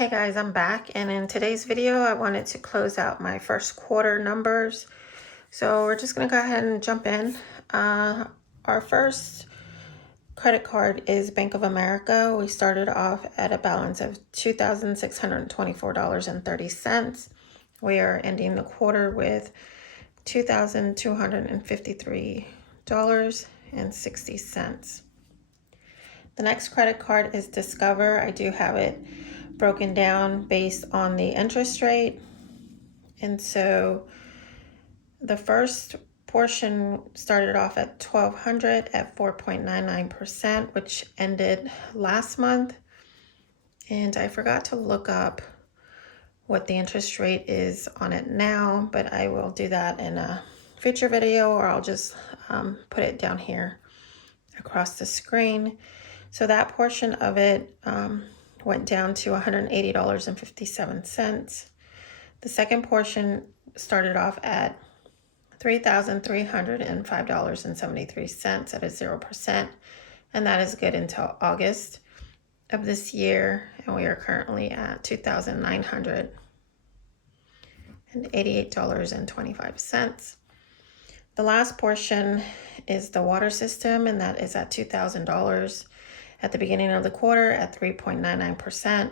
Hey guys, I'm back, and in today's video I wanted to close out my first quarter numbers. So we're just going to go ahead and jump in. Our first credit card is Bank of America. We started off at a balance of $2,624.30. We are ending the quarter with $2,253.60. The next credit card is Discover. I do have it broken down based on the interest rate. And so the first portion started off at $1,200 at 4.99%, which ended last month. And I forgot to look up what the interest rate is on it now, but I will do that in a future video, or I'll just put it down here across the screen. So that portion of it went down to $180.57. The second portion started off at $3,305.73 at a 0%, and that is good until August of this year, and we are currently at $2,988.25. The last portion is the water system, and that is at $2,000 at the beginning of the quarter at 3.99%.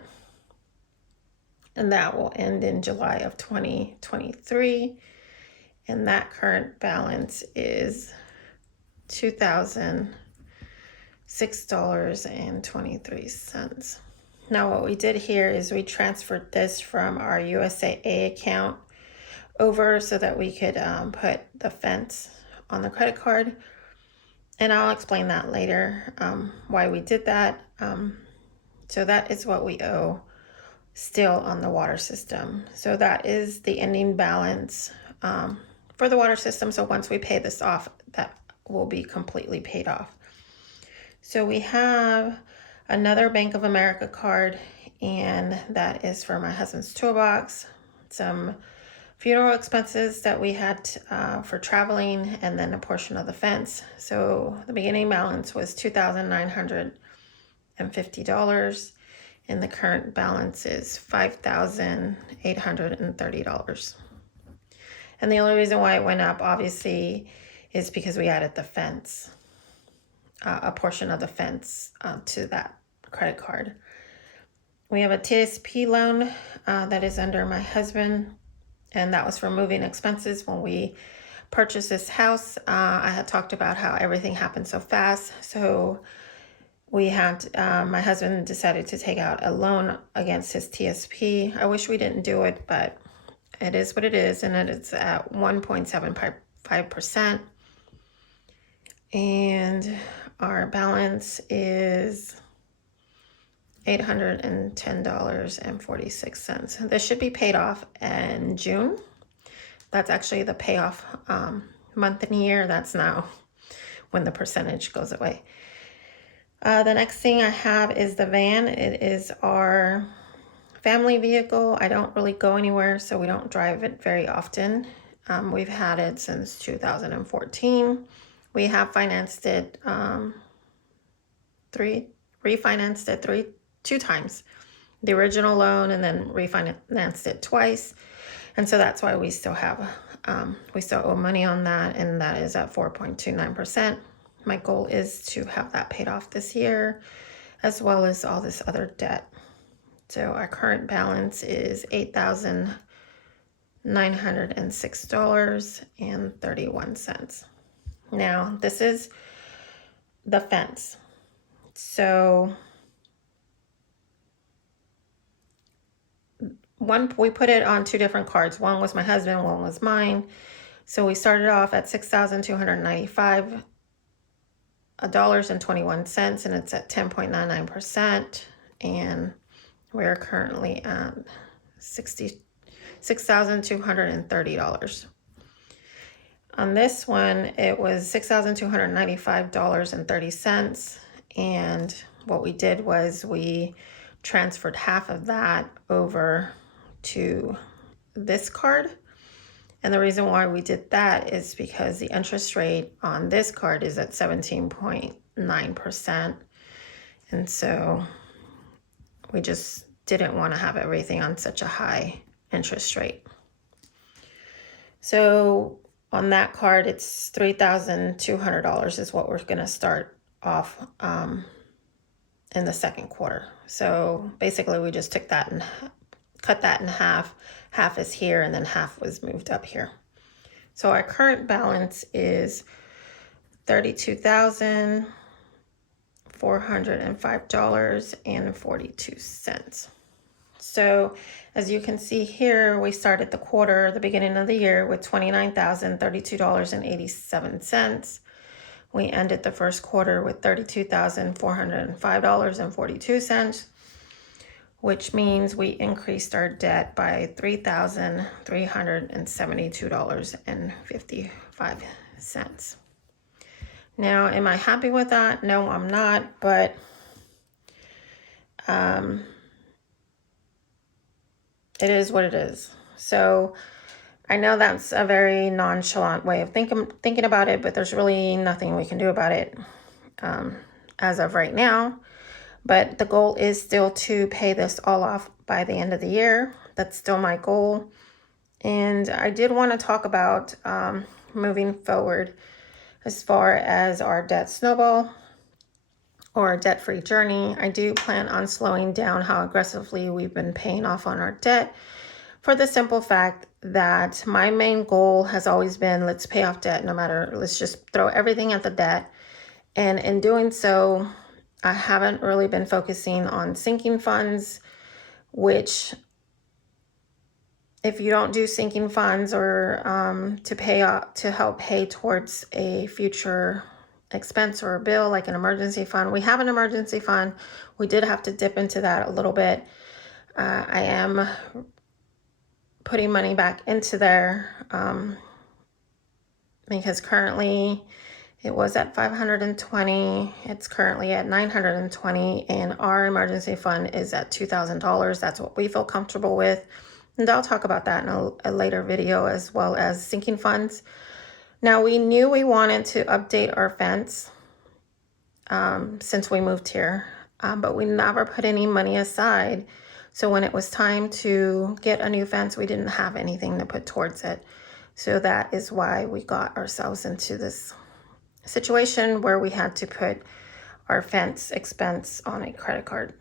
And that will end in July of 2023. And that current balance is $2,006.23. Now what we did here is we transferred this from our USAA account over so that we could put the fence on the credit card. And I'll explain that later, why we did that. So that is what we owe still on the water system. So that is the ending balance for the water system. So once we pay this off, that will be completely paid off. So we have another Bank of America card, and that is for my husband's toolbox, some funeral expenses that we had for traveling, and then a portion of the fence. So the beginning balance was $2,950, and the current balance is $5,830. And the only reason why it went up, obviously, is because we added the fence, a portion of the fence to that credit card. We have a TSP loan that is under my husband, and that was for moving expenses. When we purchased this house, I had talked about how everything happened so fast. So we had, my husband decided to take out a loan against his TSP. I wish we didn't do it, but it is what it is, and it's at 1.75%. And our balance is $810.46. This should be paid off in June. That's actually the payoff month and year. That's now when the percentage goes away. The next thing I have is the van. It is our family vehicle. I don't really go anywhere, so we don't drive it very often. We've had it since 2014. We have financed it, refinanced it two times. The original loan, and then refinanced it twice. And so that's why we still have, we still owe money on that, and that is at 4.29%. My goal is to have that paid off this year, as well as all this other debt. So our current balance is $8,906.31. Now, this is the fence. So we put it on two different cards. One was my husband, one was mine. So we started off at $6,295.21, and it's at 10.99%. And we're currently at $6,230. On this one, it was $6,295.30. And what we did was we transferred half of that over to this card. And the reason why we did that is because the interest rate on this card is at 17.9%. And so we just didn't want to have everything on such a high interest rate. So on that card, it's $3,200 is what we're going to start off in the second quarter. So basically we just took that and cut that in half. Half is here and then half was moved up here. So our current balance is $32,405.42. So as you can see here, we started the quarter, the beginning of the year, with $29,032.87. We ended the first quarter with $32,405.42, which means we increased our debt by $3,372.55. Now, am I happy with that? No, I'm not, but it is what it is. So I know that's a very nonchalant way of thinking about it, but there's really nothing we can do about it as of right now. But the goal is still to pay this all off by the end of the year. That's still my goal. And I did want to talk about moving forward as far as our debt snowball or debt-free journey. I do plan on slowing down how aggressively we've been paying off on our debt, for the simple fact that my main goal has always been, let's pay off debt no matter, let's just throw everything at the debt. And in doing so, I haven't really been focusing on sinking funds, which if you don't do sinking funds or to help pay towards a future expense or a bill, like an emergency fund. We have an emergency fund. We did have to dip into that a little bit. I am putting money back into there because currently it was at $520. It's currently at $920, and our emergency fund is at $2,000. That's what we feel comfortable with. And I'll talk about that in a later video, as well as sinking funds. Now, we knew we wanted to update our fence since we moved here, but we never put any money aside. So when it was time to get a new fence, we didn't have anything to put towards it. So that is why we got ourselves into this situation where we had to put our fence expense on a credit card.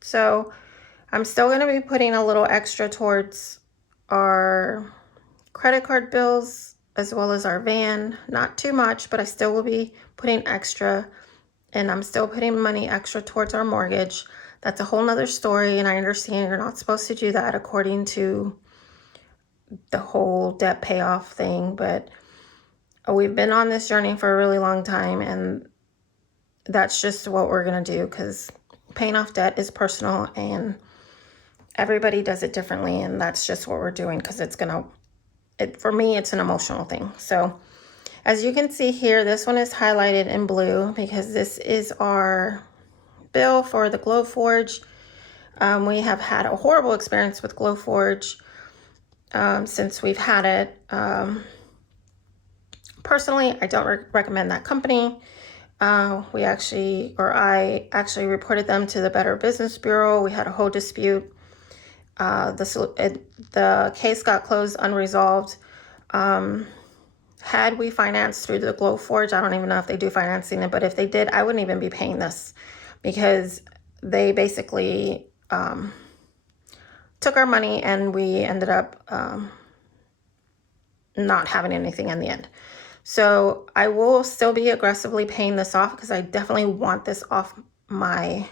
So I'm still going to be putting a little extra towards our credit card bills as well as our van. Not too much, but I still will be putting extra, and I'm still putting money extra towards our mortgage. That's a whole nother story, and I understand you're not supposed to do that according to the whole debt payoff thing, but we've been on this journey for a really long time, and that's just what we're going to do, because paying off debt is personal and everybody does it differently, and that's just what we're doing, because for me, it's an emotional thing. So as you can see here, this one is highlighted in blue because this is our bill for the Glowforge. We have had a horrible experience with Glowforge since we've had it. Personally, I don't recommend that company. I actually reported them to the Better Business Bureau. We had a whole dispute. The case got closed unresolved. Had we financed through the Glowforge, I don't even know if they do financing it, but if they did, I wouldn't even be paying this, because they basically took our money and we ended up not having anything in the end. So I will still be aggressively paying this off, because I definitely want this off my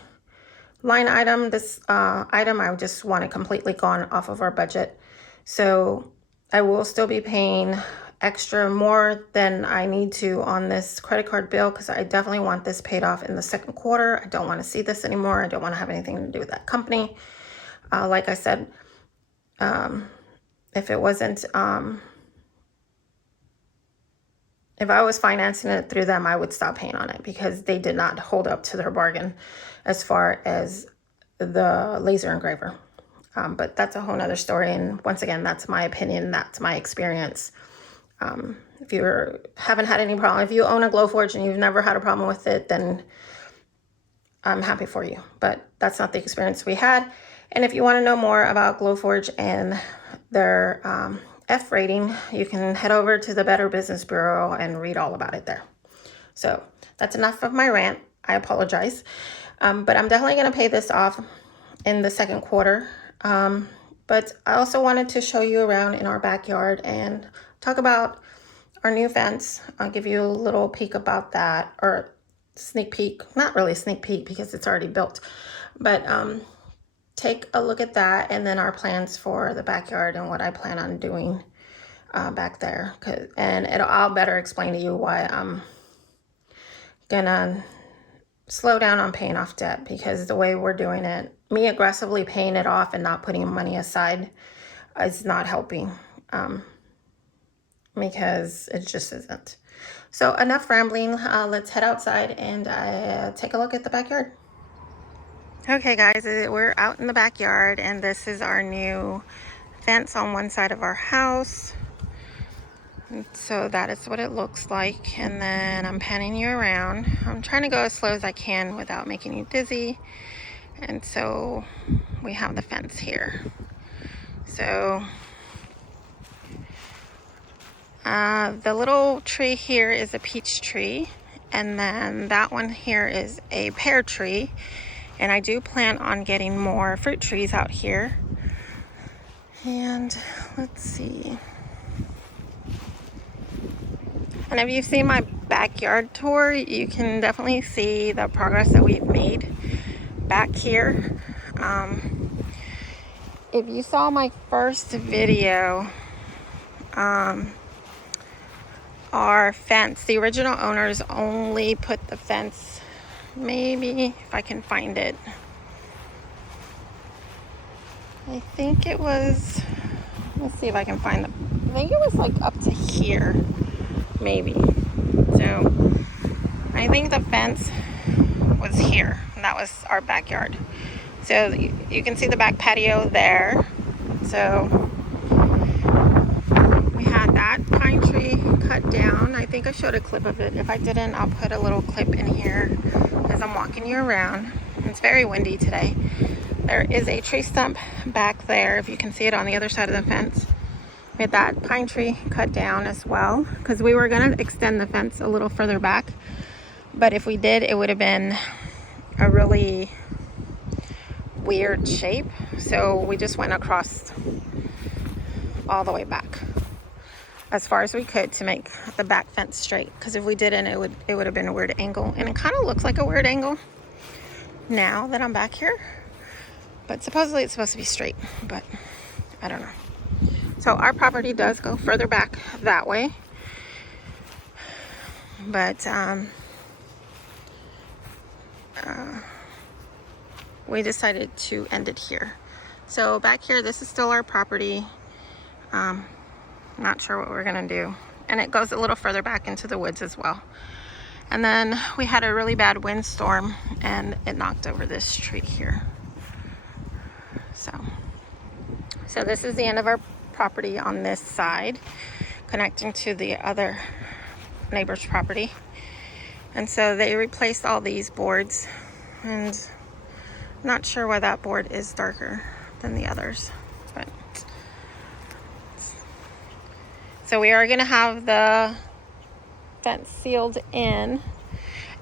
line item. This item, I just want it completely gone off of our budget. So I will still be paying extra more than I need to on this credit card bill, because I definitely want this paid off in the second quarter. I don't want to see this anymore. I don't want to have anything to do with that company. Like I said, if it wasn't, if I was financing it through them, I would stop paying on it, because they did not hold up to their bargain as far as the laser engraver. But that's a whole nother story. And once again, that's my opinion. That's my experience. If you haven't had any problem, if you own a Glowforge and you've never had a problem with it, then I'm happy for you. But that's not the experience we had. And if you want to know more about Glowforge and their F rating, you can head over to the Better Business Bureau and read all about it there. So that's enough of my rant. I apologize. But I'm definitely going to pay this off in the second quarter. But I also wanted to show you around in our backyard and talk about our new fence. I'll give you a little peek about that, or sneak peek, not really a sneak peek because it's already built, but take a look at that, and then our plans for the backyard and what I plan on doing back there. And I'll better explain to you why I'm gonna slow down on paying off debt, because the way we're doing it, me aggressively paying it off and not putting money aside, is not helping, because it just isn't. So enough rambling. Let's head outside and take a look at the backyard. Okay guys, we're out in the backyard, and this is our new fence on one side of our house. And so that is what it looks like. And then I'm panning you around. I'm trying to go as slow as I can without making you dizzy. And so we have the fence here. So the little tree here is a peach tree, and then that one here is a pear tree. And I do plan on getting more fruit trees out here. And let's see. And if you've seen my backyard tour, you can definitely see the progress that we've made back here. If you saw my first video, our fence, the original owners only put the fence, maybe if I can find it, I think it was, let's see if I can find the, I think it was like up to here, maybe. So I think the fence was here, and that was our backyard. So you can see the back patio there. So we had that pine tree cut down. I think I showed a clip of it. If I didn't, I'll put a little clip in here as I'm walking you around. It's very windy today. There is a tree stump back there, if you can see it on the other side of the fence. We had that pine tree cut down as well, because we were going to extend the fence a little further back. But if we did, it would have been a really weird shape. So we just went across all the way back as far as we could to make the back fence straight, because if we didn't, it would have been a weird angle. And it kind of looks like a weird angle now that I'm back here, but supposedly it's supposed to be straight, but I don't know. So our property does go further back that way, but we decided to end it here. So back here, this is still our property. Not sure what we're gonna do. And it goes a little further back into the woods as well. And then we had a really bad windstorm, and it knocked over this tree here. So this is the end of our property on this side, connecting to the other neighbor's property. And so they replaced all these boards, and I'm not sure why that board is darker than the others, but so we are gonna have the fence sealed in.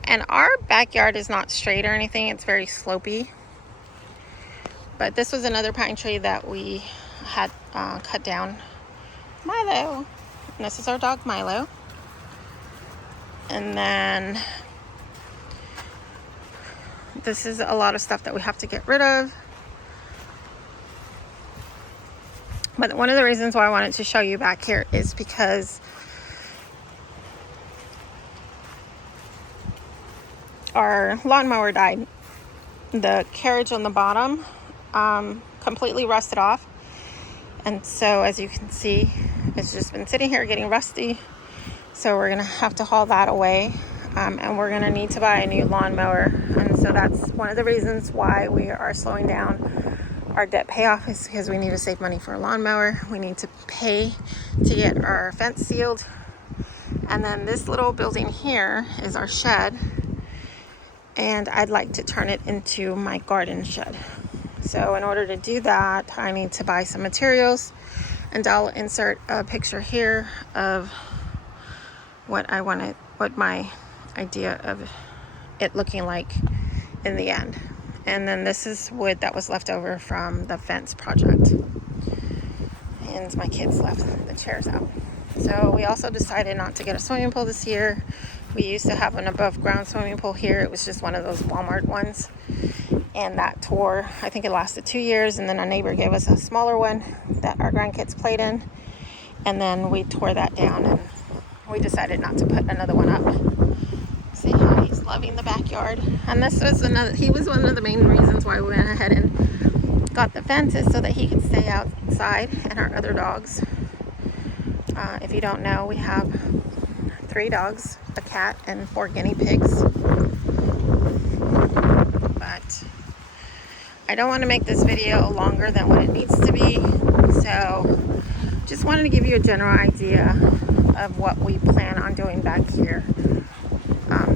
And our backyard is not straight or anything, it's very slopey. But this was another pine tree that we had cut down. Milo. And this is our dog Milo. And then this is a lot of stuff that we have to get rid of. But one of the reasons why I wanted to show you back here is because our lawnmower died. The carriage on the bottom completely rusted off. And so as you can see, it's just been sitting here getting rusty. So we're gonna have to haul that away. And we're gonna need to buy a new lawnmower. And so that's one of the reasons why we are slowing down our debt payoff, is because we need to save money for a lawnmower. We need to pay to get our fence sealed. And then this little building here is our shed. And I'd like to turn it into my garden shed. So in order to do that, I need to buy some materials, and I'll insert a picture here of what my idea of it looking like in the end. And then this is wood that was left over from the fence project, and my kids left the chairs out. So we also decided not to get a swimming pool this year. We used to have an above ground swimming pool here. It was just one of those Walmart ones, and that tore. I think it lasted 2 years, and then a neighbor gave us a smaller one that our grandkids played in, and then we tore that down, and we decided not to put another one up. See how he's loving the backyard. And this was he was one of the main reasons why we went ahead and got the fences, so that he could stay outside, and our other dogs. If you don't know, we have 3 dogs, a cat, and 4 guinea pigs. But I don't want to make this video longer than what it needs to be, so just wanted to give you a general idea of what we plan on doing back here.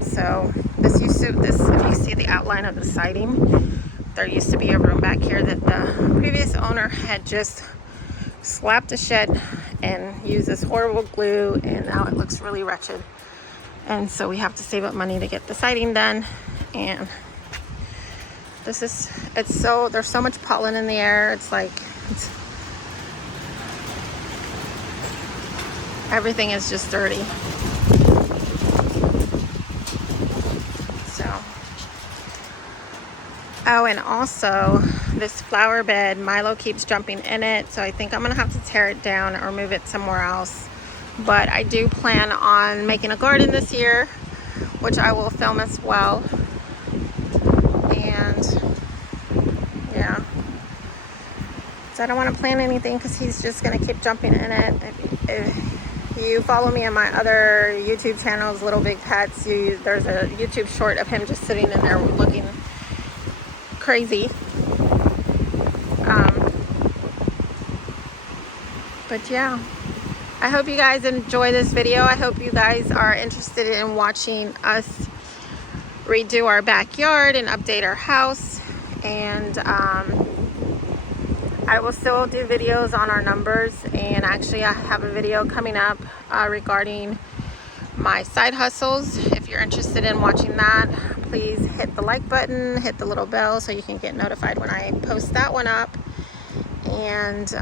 So if you see the outline of the siding, there used to be a room back here that the previous owner had just slapped a shed and used this horrible glue, and now it looks really wretched. And so we have to save up money to get the siding done. And there's so much pollen in the air. Everything is just dirty. Oh, and also this flower bed, Milo keeps jumping in it, so I think I'm gonna have to tear it down or move it somewhere else. But I do plan on making a garden this year, which I will film as well. And yeah, so I don't want to plant anything because he's just gonna keep jumping in it. If you follow me on my other YouTube channels, Little Big Pets, there's a YouTube short of him just sitting in there looking crazy. But yeah, I hope you guys enjoy this video. I hope you guys are interested in watching us redo our backyard and update our house. And I will still do videos on our numbers, and actually I have a video coming up regarding my side hustles. If you're interested in watching that, please hit the like button, hit the little bell so you can get notified when I post that one up. And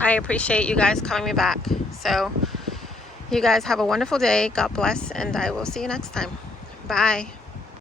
I appreciate you guys coming me back. So you guys have a wonderful day. God bless, and I will see you next time. Bye.